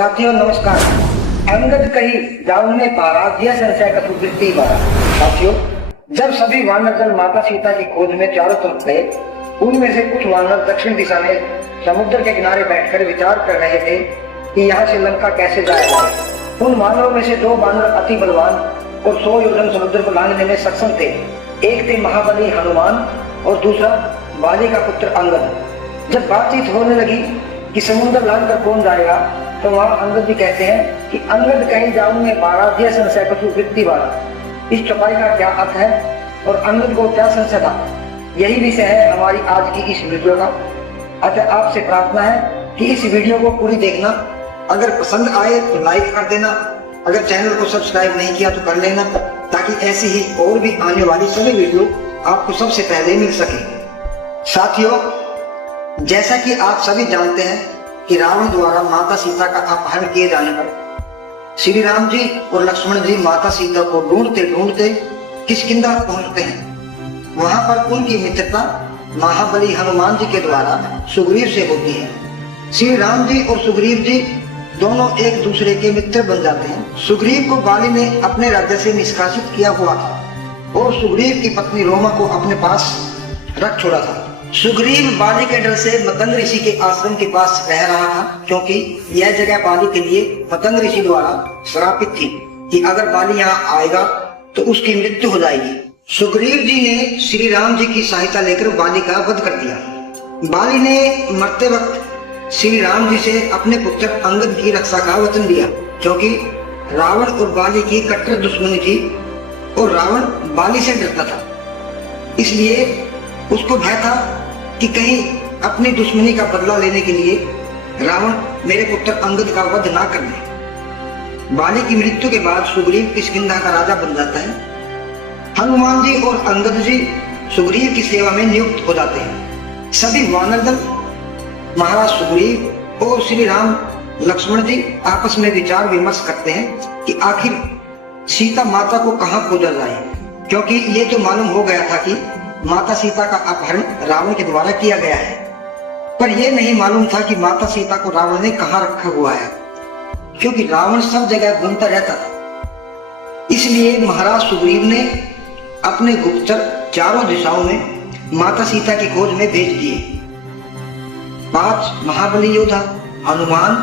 साथियों नमस्कार। अंगद कही जाऊं में पारा यह संशय कटुवृत्ति बारा। साथियों, जब सभी वानर दल माता सीता की खोज में चारों तरफ गए, उनमें से कुछ वानर दक्षिण दिशा में समुद्र के किनारे बैठकर विचार कर रहे थे कि यहाँ से लंका कैसे जाया जाए। उन वानरों में से दो वानर अति बलवान और 100 योजन समुद्र को लांघने में सक्षम थे। एक थे महाबली हनुमान और दूसरा बाली का पुत्र अंगद। जब बातचीत होने लगी कि समुद्र लांघ कर कौन जाएगा, तो वहाँ अंगद जी कहते हैं कि अंगद कहीं जाऊं में पारा यह संशय कटुवृत्ति वाला। इस चौपाई का क्या अर्थ है और अंगद को क्या संशय था, यही विषय है हमारी आज की इस वीडियो का। अतः आपसे प्रार्थना है कि इस वीडियो को पूरी देखना। अगर पसंद आए तो लाइक कर देना, अगर चैनल को सब्सक्राइब नहीं किया तो कर लेना, ताकि ऐसी ही और भी आने वाली सभी वीडियो आपको सबसे पहले मिल सके। साथियों, जैसा कि आप सभी जानते हैं कि रावण द्वारा माता सीता का अपहरण किए जाने पर श्री राम जी और लक्ष्मण जी माता सीता को ढूंढते ढूंढते किष्किंधा पहुंचते हैं। वहां पर उनकी मित्रता महाबली हनुमान जी के द्वारा सुग्रीव से होती है। श्री राम जी और सुग्रीव जी दोनों एक दूसरे के मित्र बन जाते हैं। सुग्रीव को बाली ने अपने राज्य से निष्कासित किया हुआ था और सुग्रीव की पत्नी रोमा को अपने पास रख छोड़ा था। सुग्रीव बाली के डर से मतंग ऋषि के आश्रम के पास रह रहा था, क्योंकि यह जगह बाली के लिए मतंग ऋषि द्वारा श्रापित थी कि अगर बाली यहाँ आएगा तो उसकी मृत्यु हो जाएगी। सुग्रीव जी ने श्री राम जी की सहायता लेकर बाली का वध कर दिया। बाली ने मरते वक्त श्री राम जी से अपने पुत्र अंगद की रक्षा का वचन दिया, क्योंकि रावण और बाली की कट्टर दुश्मनी थी और रावण बाली से डरता था। इसलिए उसको भय था कि कहीं अपनी दुश्मनी का बदला लेने के लिए रावण मेरे पुत्र अंगद का वध ना कर दे। बाली की मृत्यु के बाद सुग्रीव किष्किंधा का राजा बन जाता है। हनुमान जी और अंगद जी सुग्रीव की सेवा में नियुक्त हो जाते हैं। सभी वानर दल महाराज सुग्रीव और श्री राम लक्ष्मण जी आपस में विचार विमर्श करते हैं कि आखिर सीता माता को कहाँ खोजा जाए, क्योंकि ये तो मालूम हो गया था कि माता सीता का अपहरण रावण के द्वारा किया गया है, पर यह नहीं मालूम था कि माता सीता को रावण ने कहाँ रखा हुआ है, क्योंकि रावण सब जगह घूमता रहता था। इसलिए महाराज सुग्रीव ने अपने गुप्तचर चारों दिशाओं में माता सीता की खोज में भेज दिए। 5 महाबली योद्धा हनुमान,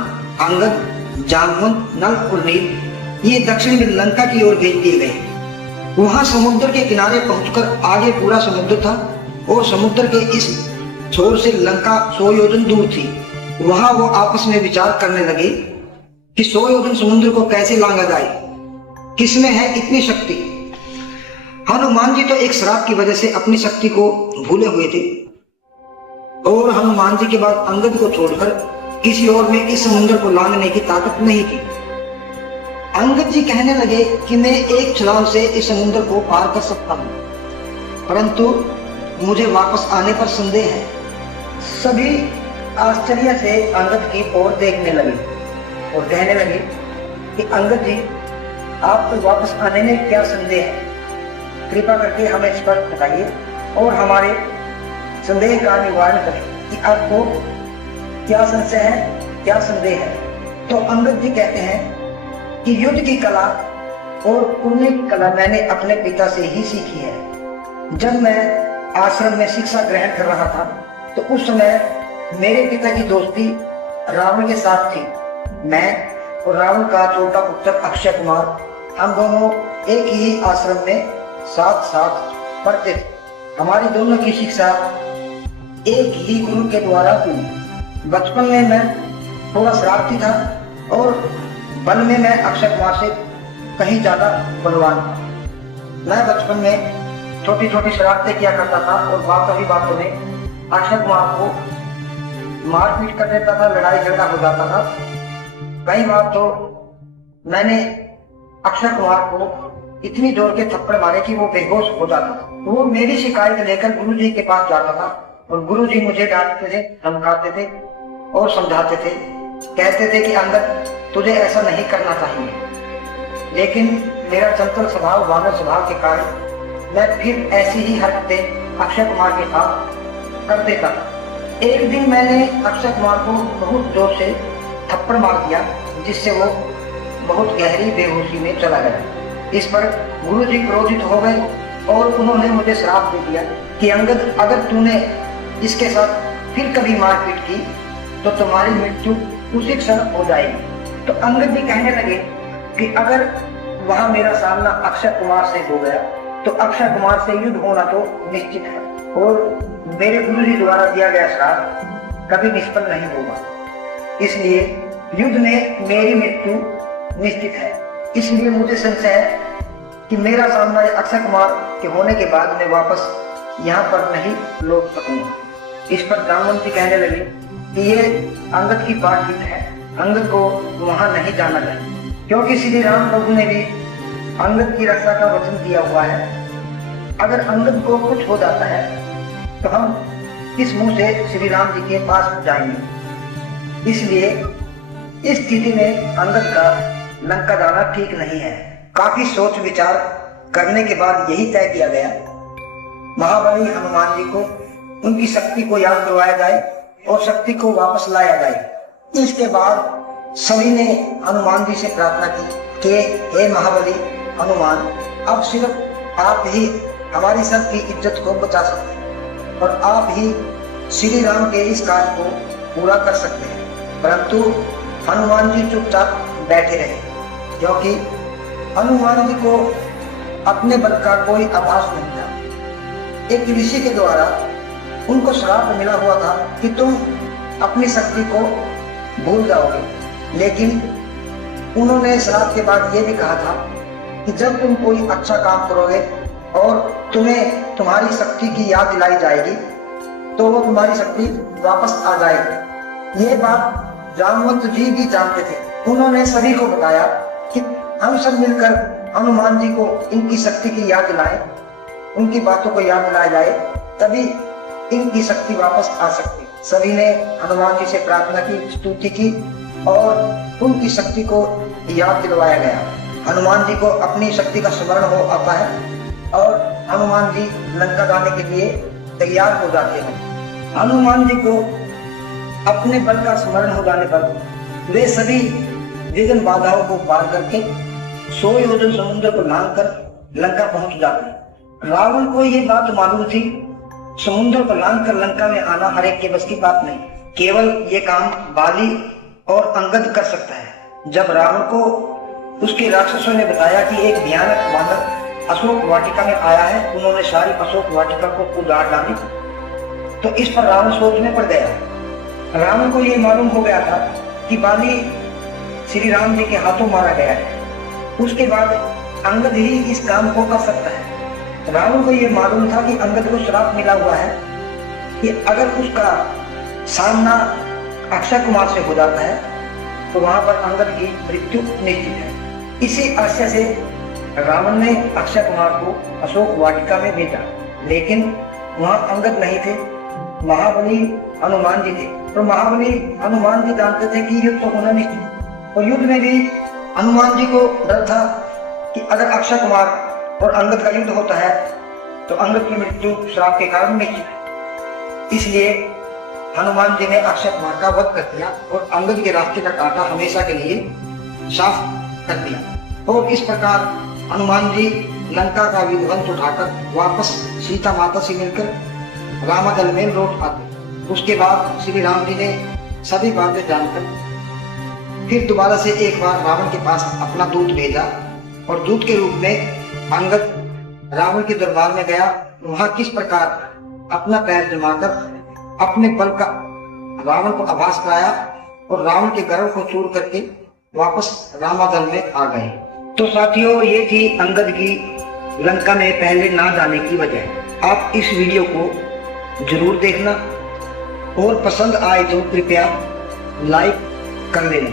अंगद, जामवंत, नल और नील ये दक्षिण में लंका की ओर भेज दिए गए। वहां समुद्र के किनारे पहुंचकर आगे पूरा समुद्र था और समुद्र के इस छोर से लंका 100 योजन दूर थी। वहां वो आपस में विचार करने लगे कि 100 योजन समुद्र को कैसे लांघा जाए, किसमें है इतनी शक्ति। हनुमान जी तो एक श्राप की वजह से अपनी शक्ति को भूले हुए थे और हनुमान जी के बाद अंगद को छोड़कर किसी और में इस समुद्र को लांघने की ताकत नहीं थी। अंगद जी कहने लगे कि मैं एक छलांग से इस समुद्र को पार कर सकता हूँ, परंतु मुझे वापस आने पर संदेह है। सभी आश्चर्य से अंगद की ओर देखने लगे और कहने लगे कि अंगद जी, आपको वापस आने में क्या संदेह है? कृपा करके हमें स्पष्ट बताइए और हमारे संदेह का निवारण करें कि आपको क्या संशय है, क्या संदेह है। तो अंगद जी कहते हैं कि युद्ध की कला और पुण्य की कला मैंने अपने पिता से ही सीखी है। जब मैं आश्रम में शिक्षा ग्रहण कर रहा था तो उस समय मेरे पिता की दोस्ती रावण के साथ थी। मैं और रावण का छोटा पुत्र अक्षय कुमार, हम दोनों एक ही आश्रम में साथ साथ पढ़ते थे। हमारी दोनों की शिक्षा एक ही गुरु के द्वारा हुई। बचपन में मैं थोड़ा शरारती था और बल में मैं अक्षय कुमार से कहीं ज्यादा बलवान था। मैं बचपन में छोटी छोटी शरारतें किया करता था और बातों ही बातों में अक्षय कुमार को मारपीट कर देता था, लड़ाई झगड़ा हो जाता था। कई बार तो मैंने अक्षय कुमार को इतनी जोर के थप्पड़ मारे कि वो बेहोश हो जाता था। वो मेरी शिकायत लेकर गुरुजी के पास जाता था और गुरुजी मुझे डांटते थे, धमकाते थे और समझाते थे। कहते थे कि अंगद, तुझे ऐसा नहीं करना चाहिए। लेकिन मेरा चंचल स्वभाव, वानर स्वभाव के कारण मैं फिर ऐसी ही हरकतें अक्षय कुमार के साथ कर देता था। एक दिन मैंने अक्षय कुमार को बहुत जोर से थप्पड़ मार दिया, जिससे वो बहुत गहरी बेहोशी में चला गया। इस पर गुरुजी क्रोधित हो गए और उन्होंने मुझे श्राप दे दिया कि अंगद, अगर तूने इसके साथ फिर कभी मारपीट की तो तुम्हारी मृत्यु उसी क्षण हो जाएगी। तो अंगद भी कहने लगे कि अगर वहां मेरा सामना अक्षय कुमार से हो गया तो अक्षय कुमार से युद्ध होना तो निश्चित है और मेरे गुरुजी द्वारा दिया गया श्राप कभी निष्फल नहीं होगा, इसलिए युद्ध में मेरी मृत्यु निश्चित है। इसलिए मुझे संशय है कि मेरा सामना अक्षय कुमार के होने के बाद मैं वापस यहाँ पर नहीं लौट सकूंगा। इस पर ब्राह्मण जी कहने लगे कि ये अंगद की बात ठीक है, अंगद को वहां नहीं जाना चाहिए, क्योंकि श्री राम प्रभु ने भी अंगद की रक्षा का वचन दिया हुआ है। अगर अंगद को कुछ हो जाता है तो हम किस मुंह से श्री राम जी के पास जाएंगे। इसलिए इस स्थिति में अंगद का लंका जाना ठीक नहीं है। काफी सोच विचार करने के बाद यही तय किया गया, महाबली हनुमान जी को उनकी शक्ति को याद करवाया जाए और शक्ति को वापस लाया जाए। इसके बाद सभी ने हनुमान जी से प्रार्थना की कि हे महाबली हनुमान, अब सिर्फ आप ही हमारी सबकी इज्जत को बचा सकते हैं और आप ही श्री राम के इस कार्य को पूरा कर सकते हैं। परंतु हनुमान जी चुपचाप बैठे रहे, क्योंकि हनुमान जी को अपने बल का कोई आभास नहीं था। एक ऋषि के द्वारा उनको श्राप मिला हुआ था कि तुम अपनी शक्ति को भूल जाओगे, लेकिन उन्होंने श्राप के बाद ये भी कहा था कि जब तुम कोई अच्छा काम करोगे और तुम्हें तुम्हारी शक्ति की याद दिलाई जाएगी तो वो तुम्हारी शक्ति वापस आ जाएगी। ये बात जामवंत जी भी जानते थे। उन्होंने सभी को बताया कि हम सब मिलकर हनुमान जी को इनकी शक्ति की याद दिलाएं, उनकी बातों को याद दिलाया जाए, तभी इनकी शक्ति वापस आ सकती। सभी ने हनुमान जी से प्रार्थना की, स्तुति की और उनकी शक्ति को याद दिलवाया गया। हनुमान जी को अपनी शक्ति का स्मरण हो आता है और हनुमान जी लंका जाने के लिए तैयार हो जाते हैं। हनुमान जी को अपने बल का स्मरण हो जाने पर वे सभी विघ्न बाधाओं को पार करके 100 योजन समुद्र को लांघकर लंका पहुंच जाते हैं। रावण को ये बात मालूम थी, समुद्र को लांघकर लंका में आना हर एक के बस की बात नहीं, केवल ये काम बाली और अंगद कर सकता है। जब रावण को उसके राक्षसों ने बताया कि एक भयानक वानर अशोक वाटिका में आया है, उन्होंने सारी अशोक वाटिका को उजाड़ डाली, तो इस पर रावण सोच में पड़ गया। रावण को ये मालूम हो गया था कि बाली श्री राम जी के हाथों मारा गया है, उसके बाद अंगद ही इस काम को कर सकता है। रावण को ये मालूम था कि अंगद को श्राप मिला हुआ है कि अगर उसका सामना अक्षय कुमार से हो जाता है तो वहां पर अंगद की मृत्यु निश्चित है। इसी आशय से रावण ने अक्षय कुमार को अशोक वाटिका में भेजा, लेकिन वहां अंगद नहीं थे, महाबली हनुमान जी थे। तो महाबली हनुमान जी जानते थे कि युद्ध तो होना निश्चित है और युद्ध में भी हनुमान जी को डर था कि अगर अक्षय कुमार और अंगद का युद्ध होता है तो अंगद की मृत्यु श्राप के कारण निश्चित है। इसलिए हनुमान जी ने अक्षय कुमार का वध कर दिया और अंगद के रास्ते का कांटा हमेशा के लिए साफ कर दिया। और इस प्रकार हनुमान जी लंका का विध्वंस उठाकर वापस सीता माता से मिलकर रामादल में लौट आते। उसके बाद श्री राम जी ने सभी बातें जानकर फिर दोबारा से एक बार रावण के पास अपना दूत भेजा और दूत के रूप में अंगद रावण के दरबार में गया। वहां किस प्रकार अपना पैर जमाकर अपने बल का रावण को आभास कराया और रावण के गर्व को चूर करके वापस रामादल में आ गए। तो साथियों, ये थी अंगद की लंका में पहले ना जाने की वजह। आप इस वीडियो को जरूर देखना और पसंद आए तो कृपया लाइक कर लेना।